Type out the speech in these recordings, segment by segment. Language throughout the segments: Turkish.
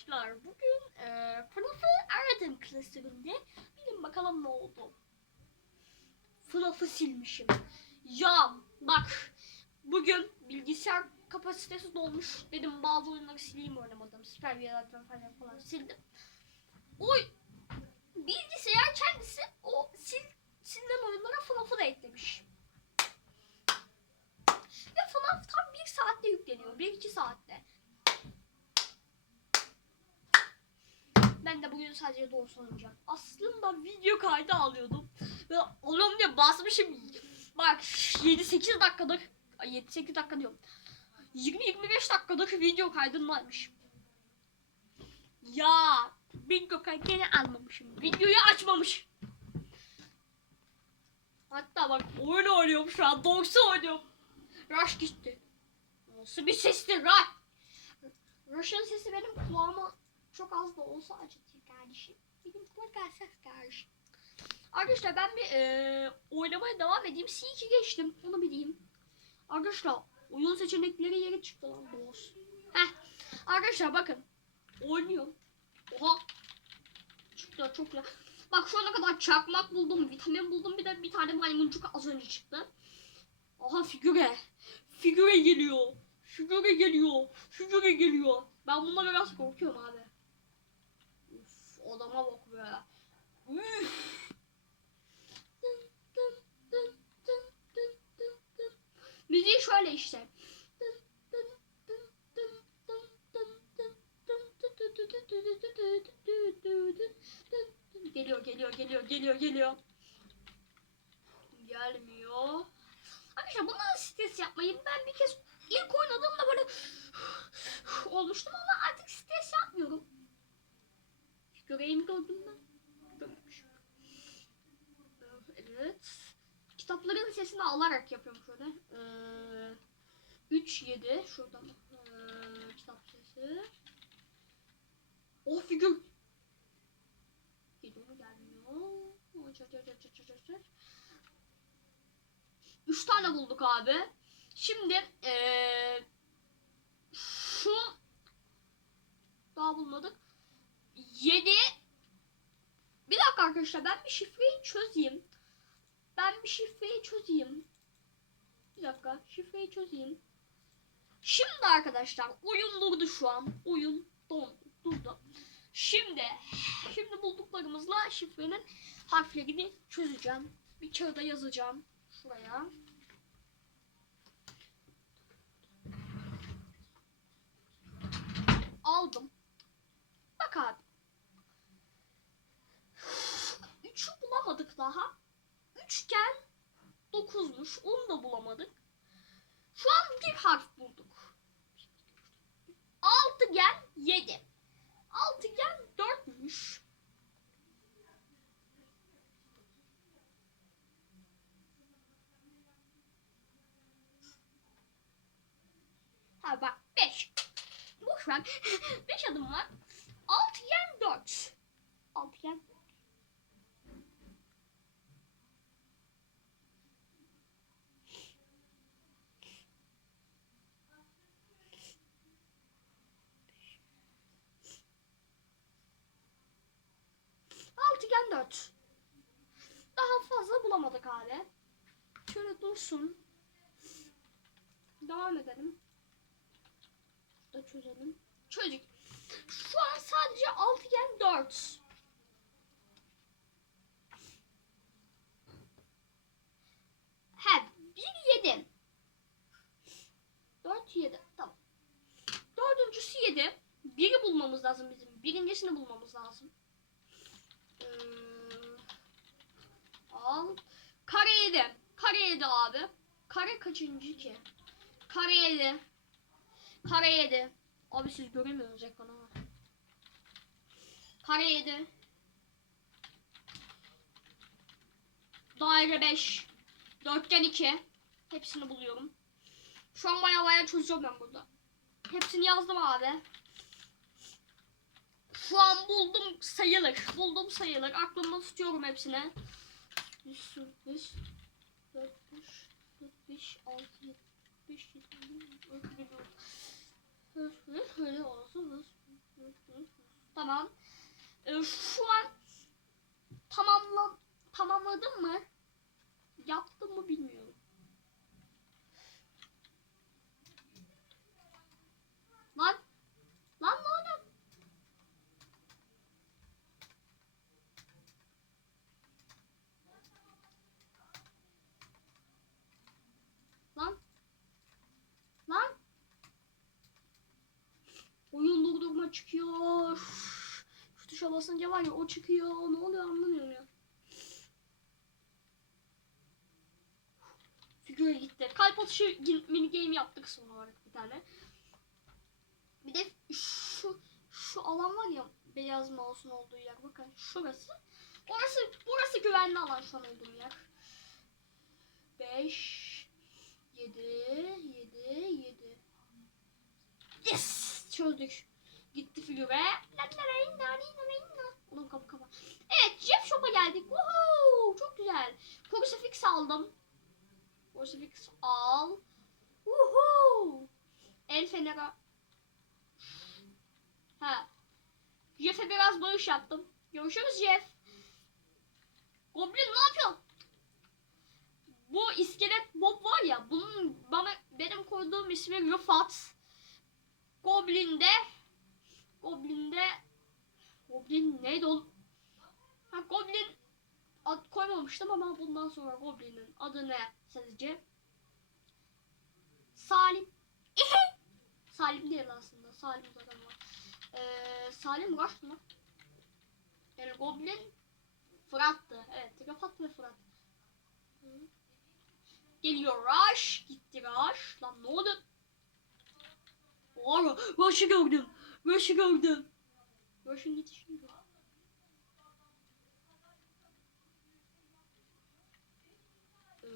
arkadaşlar bugün e, FNAF'ı aradım klasöründe. Bilin bakalım ne oldu. FNAF'ı silmişim. Ya bak bugün bilgisayar kapasitesi dolmuş. Dedim bazı oyunları sileyim oynamadım. Süper Viyalardan falan falan sildim. O bilgisayar kendisi o sil, silinen oyunlara FNAF'ı da eklemiş. Ve FNAF tam bir saatte yükleniyor. Bir iki saatte. Ben de bugün sadece doğrusu oynayacağım. Aslında video kaydı alıyordum. Ve alıyorum diye basmışım. Bak 7-8 dakikadır. ay 7-8 dakika diyorum. 20-25 dakikadır video kaydım varmış. Ya video kaydı gene almamışım. Videoyu açmamış. Hatta bak oyun oynuyorum şu an. Doğrusu oynuyorum. Rush gitti. Nasıl bir sesti Rush? Rush'ın sesi benim kulağıma çok az da olsa acıtıyor kardeşim. Benim ses kardeşim. Arkadaşlar ben bir eee, oynamaya devam edeyim. C2 geçtim. Onu bileyim. Arkadaşlar oyun seçenekleri yeri çıktı lan boss. Heh. Arkadaşlar bakın. Oynuyorum. Oha. Çıktı çok güzel. Bak şu ana kadar çakmak buldum, vitamin buldum. Bir de bir tane maymuncuk az önce çıktı. Aha figüre. Figüre geliyor. Figüre geliyor. Figüre geliyor. Ben bunlara biraz korkuyorum abi odama bak be. Müziği şöyle işte. Geliyor geliyor geliyor geliyor geliyor. Gelmiyor. Arkadaşlar bundan stres yapmayın. Ben bir kez ilk oynadığımda böyle olmuştum ama Göreyim gördüm ben. Görmüşüm. Evet. Kitapların sesini alarak yapıyorum şöyle. Ee, 3 7 şuradan ee, kitap sesi. O figür. Mu gelmiyor. Aç aç aç aç aç aç aç. Üç tane bulduk abi. Şimdi ee, şu daha bulmadık. 7 Bir dakika arkadaşlar ben bir şifreyi çözeyim. Ben bir şifreyi çözeyim. Bir dakika şifreyi çözeyim. Şimdi arkadaşlar oyun durdu şu an. Oyun dondu, durdu. Şimdi şimdi bulduklarımızla şifrenin harflerini çözeceğim. Bir kağıda yazacağım şuraya. Aldım. Bak abi. Bulamadık daha. Üçgen dokuzmuş. Onu da bulamadık. Şu an bir harf bulduk. Altıgen yedi. Altıgen dörtmüş. Ha bak 5. Boş ver. 5 adım var. Altıgen 4. 14. Daha fazla bulamadık abi. Şöyle dursun. Devam edelim. Da çözelim. Çocuk. Şu an sadece altıgen 4. He, 1 7. 4 7. Tamam. Dördüncüsü 7. Biri bulmamız lazım bizim. Birincisini bulmamız lazım. Al. Kare 7. Kare 7 abi. Kare kaçıncı ki? Kare 7. Kare 7. Abi siz göremiyorsunuz ekranı ama. Kare 7. Daire 5. Dörtgen 2. Hepsini buluyorum. Şu an baya baya çözüyorum ben burada. Hepsini yazdım abi. Şu an buldum sayılır. Buldum sayılır. Aklımda tutuyorum hepsini. 145 45 45 6 75 Öyle olsun. Tamam. Ee, şu an tamamla tamamladım mı? Yaptım mı bilmiyorum. Lan. Lan ne oldu? Lan. Lan. Durdurma çıkıyor. Şu tuşa basınca var ya o çıkıyor. Ne oluyor anlamıyorum ya. Figüre gitti. Kalp atışı mini game yaptık son olarak bir tane. Bir de şu şu alan var ya beyaz mouse'un olduğu yer bakın şurası. Orası burası güvenli alan şu an olduğum yer. 5 7 7 7 Yes! Çözdük. Gitti figüre. Ulan kapı kapa. Evet Jeff Shop'a geldik. Woohoo! Çok güzel. Crucifix aldım. Crucifix al. Woohoo! El feneri. Ha. Jeff'e biraz bağış yaptım. Görüşürüz Jeff. Goblin ne yapıyorsun? Bu iskelet mob var ya bunun bana benim koyduğum ismi Rıfat. Goblin'de Goblin'de Goblin neydi oğlum? Ha Goblin ad koymamıştım ama bundan sonra Goblin'in adı ne sizce? Salim. Salim değil aslında. Salim zaten var. Ee, Salim Rush mı? Yani Goblin Fırat'tı. Evet. Rıfat ve Fırat. Hı. Geliyor Rush. Gitti Rush. Lan ne oldu? Oha Rush'ı gördüm. Rush'ı gördüm. Rush'ın yetişini gördüm. Ee,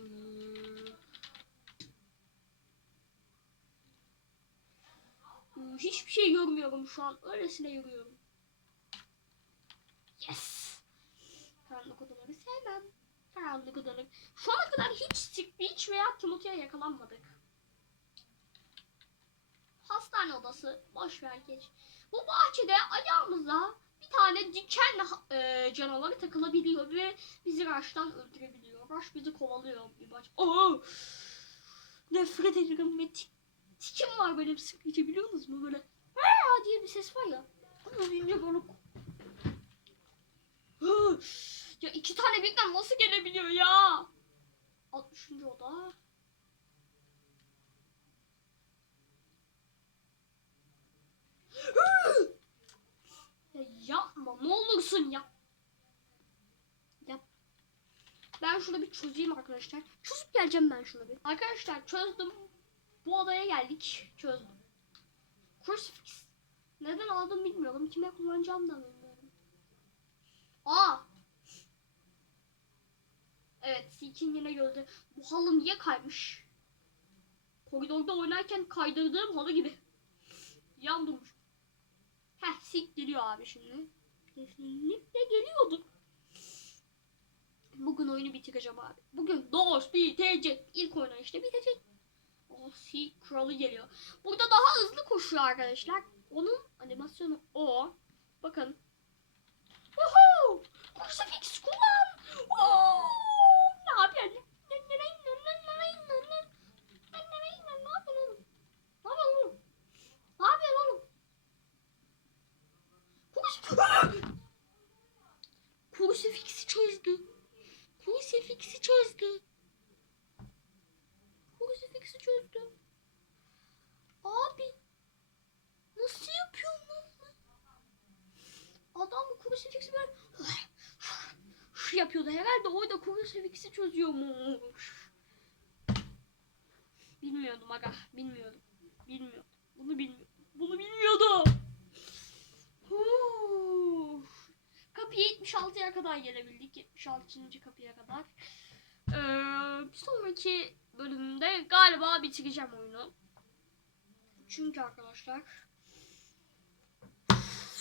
Hmm, Hiçbir şey görmüyorum şu an. Öylesine yürüyorum. Yes. Karanlık odaları sevmem. Karanlık odaları. Şu ana kadar hiç Stitch veya Timothy'ye yakalanmadık. Hastane odası. Boş ver geç. Bu bahçede ayağımıza bir tane diken e, canavarı takılabiliyor ve bizi Rush'tan öldürebiliyor. Rush bizi kovalıyor bir baş. Oo! Nefret ederim ve tik- tikim var benim sıkıcı biliyor musunuz böyle "Aa!" diye bir ses var ya. Bunu duyunca böyle ya iki tane birden nasıl gelebiliyor ya? 60. oda. Hı! ya yapma ne olursun ya. Yap. Ben şunu bir çözeyim arkadaşlar. Çözüp geleceğim ben şunu bir. Arkadaşlar çözdüm. Bu odaya geldik. Çözdüm. Crucifix. Neden aldım bilmiyorum. Kime kullanacağım da bilmiyorum. Aa. Evet, Seek'in yine gördü. Bu halı niye kaymış? Koridorda oynarken kaydırdığım halı gibi. Yan durmuş. Heh, Seek geliyor abi şimdi. Kesinlikle geliyordu. Bugün oyunu bitireceğim abi. Bugün Doors bitecek. İlk oynayışta bitecek. O Seek kralı geliyor. Burada daha hızlı koşuyor arkadaşlar. Onun animasyonu o. Bakın. Woohoo! Crucifix kullan! Oo! Ne yapıyorsun oğlum? Ne yapıyorsun oğlum? Ne yapıyorsun oğlum? Crucifix... Crucifix'i çözdü. Crucifix'i çözdü. Crucifix'i çözdü. Abi. Nasıl yapıyorsun lan? Crucifix'i böyle yapıyordu. Herhalde orada crucifix'i çözüyormuş. Bilmiyordum aga. Bilmiyordum. Bilmiyordum. Bunu bilmiyordum. Bunu bilmiyordum. Huh. Kapıya 76'ya kadar gelebildik. 76. kapıya kadar. Ee, sonraki bölümde galiba bitireceğim oyunu. Çünkü arkadaşlar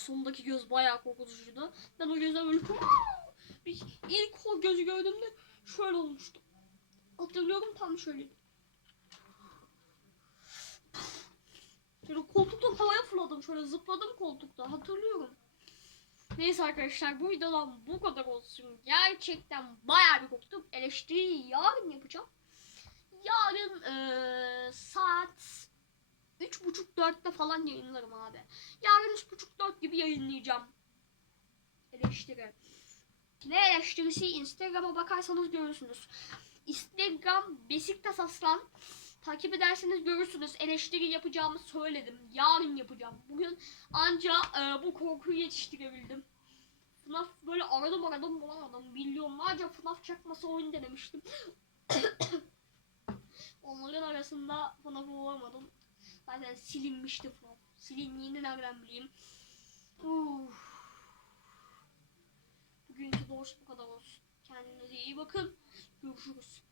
sondaki göz bayağı korkutucuydu. Ben o gözden böyle bir ilk o gözü gördüğümde şöyle olmuştu. Hatırlıyorum tam şöyle. Şöyle koltuktan havaya fırladım. Şöyle zıpladım koltukta. Hatırlıyorum. Neyse arkadaşlar bu videodan bu kadar olsun. Gerçekten bayağı bir korktum. Eleştiriyi yarın yapacağım. Yarın eee, saat 3.30-4'te falan yayınlarım abi. Yarın 3.30-4 gibi yayınlayacağım. Eleştiri. Ne eleştirisi? Instagram'a bakarsanız görürsünüz. Instagram Besiktas Aslan. Takip ederseniz görürsünüz. Eleştiri yapacağımı söyledim. Yarın yapacağım. Bugün anca e, bu korkuyu yetiştirebildim. FNAF böyle aradım aradım bulamadım. Milyonlarca FNAF çakması oyun denemiştim. Onların arasında FNAF'ı bulamadım. Zaten silinmişti FNAF. Silindiğini nereden bileyim. Uf. Bugünkü ders bu kadar olsun. Kendinize iyi bakın. Görüşürüz.